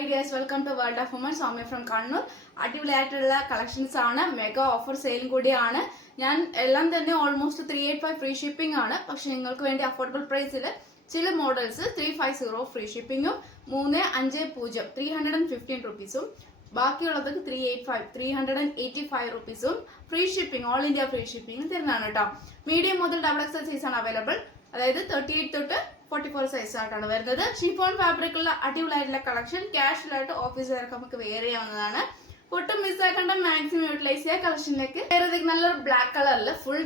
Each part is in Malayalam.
Hi guys, welcome to World of Women. Soumya from Kannur. അടിപൊളിയായിട്ടുള്ള കളക്ഷൻസ് ആണ്. മെഗാ ഓഫർ സെയിലും കൂടിയാണ്. ഞാൻ എല്ലാം തന്നെ ഓൾമോസ്റ്റ് 385 ഫ്രീ ഷിപ്പിംഗ് ആണ്. പക്ഷെ നിങ്ങൾക്ക് വേണ്ടി അഫോർഡബിൾ പ്രൈസിൽ ചില മോഡൽസ് 350 ഫ്രീ ഷിപ്പിംഗും 350 315 റുപ്പീസും ബാക്കിയുള്ളതൊക്കെ 385 റുപ്പീസും free shipping all India free shipping തരുന്നതാണ് കേട്ടോ. മീഡിയം മുതൽ XXL സൈസ് ആണ് അവൈലബിൾ. അതായത് 38 തൊട്ട് 44 സൈസ് ആയിട്ടാണ് വരുന്നത്. ഷിഫോൺ ഫാബ്രിക്കുള്ള അടിപൊളിയായിട്ടുള്ള കളക്ഷൻ ക്യാഷ്വലായിട്ട് ഓഫീസുകാർക്ക് നമുക്ക് വെയർ ചെയ്യാവുന്നതാണ്. ഒട്ടും മിസ്സാക്കേണ്ട മാക്സിമം യൂട്ടിലൈസ് ചെയ്യുക കളക്ഷനിലേക്ക്. നല്ലൊരു ബ്ലാക്ക് കളറിൽ ഫുൾ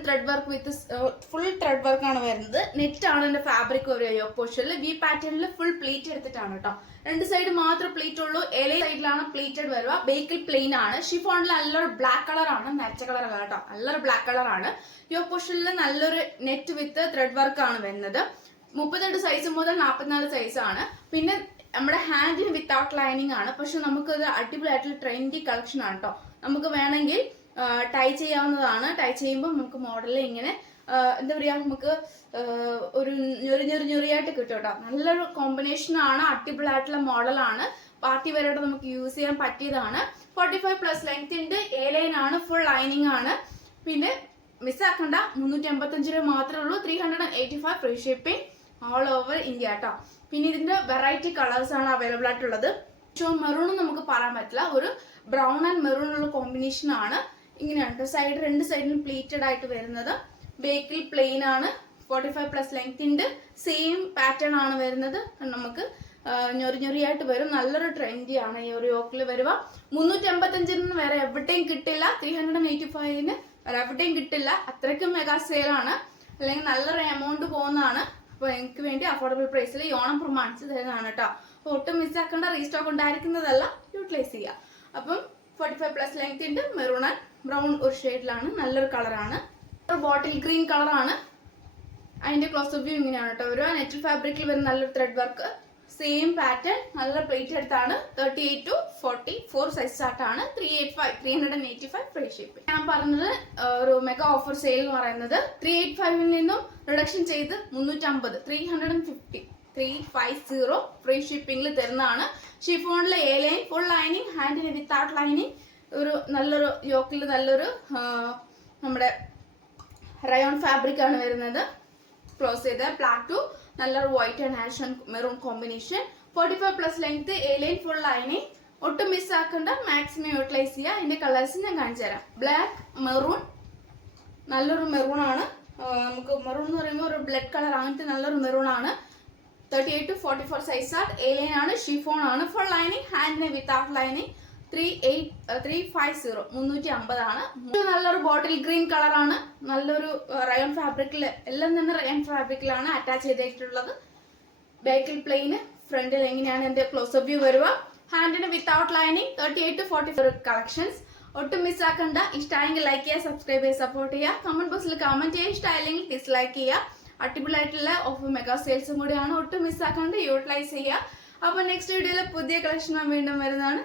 ത്രെഡ് വർക്ക് ആണ് വരുന്നത്. നെറ്റ് ആണ് എന്റെ ഫാബ്രിക് വരിക. പോർഷനിൽ വി പാറ്റേണിൽ ഫുൾ പ്ലീറ്റ് എടുത്തിട്ടാണ് കേട്ടോ. രണ്ട് സൈഡ് മാത്രം പ്ലീറ്റ് ഉള്ളൂ. ഏലേ സൈഡിലാണ് പ്ലീറ്റഡ് വരിക. ബേക്കിൽ പ്ലെയിൻ ആണ്. ഷിഫോണിൽ നല്ലൊരു ബ്ലാക്ക് കളറാണ്. നച്ച കളർ കേട്ടോ. നല്ലൊരു ബ്ലാക്ക് കളറാണ്. യോ പോർഷനിൽ നല്ലൊരു നെറ്റ് വിത്ത് ത്രെഡ് വർക്ക് ആണ് വരുന്നത്. 32 സൈസ് മുതൽ 44 സൈസ് ആണ്. പിന്നെ നമ്മുടെ ഹാൻഡിന് വിത്തൗട്ട് ലൈനിങ് ആണ്. പക്ഷെ നമുക്കത് അടിപൊളിയായിട്ടുള്ള ട്രെൻഡി കളക്ഷൻ ആണ് കേട്ടോ. നമുക്ക് വേണമെങ്കിൽ ടൈ ചെയ്യാവുന്നതാണ്. ടൈ ചെയ്യുമ്പോൾ നമുക്ക് മോഡലിൽ ഇങ്ങനെ എന്താ പറയുക, നമുക്ക് ഒരു ഞൊറിയായിട്ട് കിട്ടും കേട്ടോ. നല്ലൊരു കോമ്പിനേഷൻ ആണ്. അടിപൊളിയായിട്ടുള്ള മോഡലാണ്. പാർട്ടി വരെയായിട്ട് നമുക്ക് യൂസ് ചെയ്യാൻ പറ്റിയതാണ്. 45+ ലെങ്ത് ഉണ്ട്. എ ലൈൻ ആണ്. ഫുൾ ലൈനിങ് ആണ്. പിന്നെ മിസ്സാക്കണ്ട, 385 രൂപ മാത്രമേ ഉള്ളൂ. 385 free shipping all over India കേട്ടോ. പിന്നെ ഇതിന്റെ വെറൈറ്റി കളേഴ്സ് ആണ് അവൈലബിൾ ആയിട്ടുള്ളത്. മെറൂൺ നമുക്ക് പറയാൻ പറ്റില്ല. ഒരു ബ്രൗൺ ആൻഡ് മെറൂൺ ഉള്ള കോമ്പിനേഷൻ ആണ്. ഇങ്ങനെയാണ് സൈഡ്, രണ്ട് സൈഡിലും പ്ലീറ്റഡ് ആയിട്ട് വരുന്നത്. ബേക്കിൽ പ്ലെയിൻ ആണ്. 45+ ലെങ്ത് ഉണ്ട്. സെയിം പാറ്റേൺ ആണ് വരുന്നത്. നമുക്ക് ഞൊറിയായിട്ട് വരും. നല്ലൊരു ട്രെൻഡി ആണ് ഈ ഒരു യോക്കിൽ വരിക. 385 വേറെ എവിടെയും കിട്ടില്ല. 385 വേറെ എവിടെയും കിട്ടില്ല. അത്രയ്ക്കും മെഗാ സെയിലാണ്. അല്ലെങ്കിൽ നല്ലൊരു എമൗണ്ട് പോകുന്നതാണ്. അപ്പോൾ എനിക്ക് വേണ്ടി അഫോർഡബിൾ പ്രൈസിൽ ഈ ഓണം പ്രമാണിച്ച് തരുന്നതാണ് കേട്ടോ. അപ്പോൾ ഒട്ടും മിസ്സാക്കേണ്ട. റീസ്റ്റോക്ക് ഉണ്ടായിരിക്കുന്നതല്ല, യൂട്ടിലൈസ് ചെയ്യുക. അപ്പം 45+ ലെങ്ത് ഉണ്ട്. മെറൂൺ ആൻഡ് ബ്രൗൺ ഒരു ഷെയ്ഡിലാണ്. നല്ലൊരു കളറാണ്. ബോട്ടിൽ ഗ്രീൻ കളറാണ്. അതിന്റെ ക്ലോസ് വ്യൂ ഇങ്ങനെയാണ് കേട്ടോ. ഒരു നെറ്റ് ഫാബ്രിക്കിൽ വരുന്ന നല്ലൊരു ത്രെഡ് വർക്ക്. Same pattern. നല്ല പ്ലേറ്റ് എടുത്താണ്. 38 to 44 സൈസ് ആയിട്ടാണ്. 385 ഫ്രീ ഷിപ്പിംഗ്. ഞാൻ പറഞ്ഞത് ഒരു മെഗാ ഓഫർ സെയിൽ എന്ന് പറയുന്നത് 385 നിന്നും റിഡക്ഷൻ ചെയ്ത് 350 350 ഫ്രീ ഷിപ്പിംഗിൽ തരുന്നതാണ്. ഷിഫോണിലെ എ ലൈൻ ഫുൾ ലൈനിങ്, ഹാൻഡിന് വിത്തൗട്ട് ലൈനിങ്, ഒരു നല്ലൊരു യോക്കിൽ നല്ലൊരു നമ്മുടെ റയോൺ ഫാബ്രിക് ആണ് വരുന്നത്. ക്ലോസ് ചെയ്ത് ബ്ലാക്ക് ടു നല്ലൊരു white and ash and maroon combination. 45+ length, A line full lining. ഒട്ടും മിസ്സാക്കേണ്ട. മാക്സിമം യൂട്ടിലൈസ് ചെയ്യുക. ഇതിന്റെ കളേഴ്സ് ഞാൻ കാണിച്ചു തരാം. ബ്ലാക്ക്, മെറൂൺ, നല്ലൊരു മെറൂൺ ആണ്. നമുക്ക് മെറൂൺ എന്ന് പറയുമ്പോൾ ഒരു ബ്ലഡ് കളർ, അങ്ങനത്തെ നല്ലൊരു മെറൂൺ ആണ്. 38 to 44 സൈസ് ആണ്. എ ലൈൻ ആണ്. ഷിഫോൺ ആണ്. ഫുൾ ലൈനിങ്, ഹാൻഡിന് വിത്തൗട്ട് ലൈനിങ്. 350 ആണ്. നല്ലൊരു ബോട്ടിൽ ഗ്രീൻ കളറാണ്. നല്ലൊരു റയോൺ ഫാബ്രിക്കിൽ, എല്ലാം തന്നെ റയോൺ ഫാബ്രിക്കിലാണ് അറ്റാച്ച് ചെയ്തിട്ടുള്ളത്. ബാക്കിൽ പ്ലെയിന്, ഫ്രണ്ടിൽ എങ്ങനെയാണ് എന്റെ ക്ലോസ് വ്യൂ വരുക. ഹാൻഡിന് വിത്തൗട്ട് ലൈനിങ്. 38 to 44 collections. ഒട്ടും മിസ്സാക്കണ്ട. ഇഷ്ടമായെങ്കിൽ ലൈക്ക് ചെയ്യുക, സബ്സ്ക്രൈബ് ചെയ്യുക, സപ്പോർട്ട് ചെയ്യുക. കമന്റ് ബോക്സിൽ കമന്റ് ചെയ്യുക. ഇഷ്ടമായില്ലെങ്കിൽ ഡിസ്ലൈക്ക് ചെയ്യുക. അടിപൊളിയായിട്ടുള്ള ഓഫർ മെഗാ സെയിൽസും കൂടിയാണ്. ഒട്ടും മിസ്സാക്കാണ്ട് യൂട്ടിലൈസ് ചെയ്യുക. അപ്പൊ നെക്സ്റ്റ് വീഡിയോയിൽ പുതിയ കളക്ഷൻ വീണ്ടും വരുന്നതാണ്.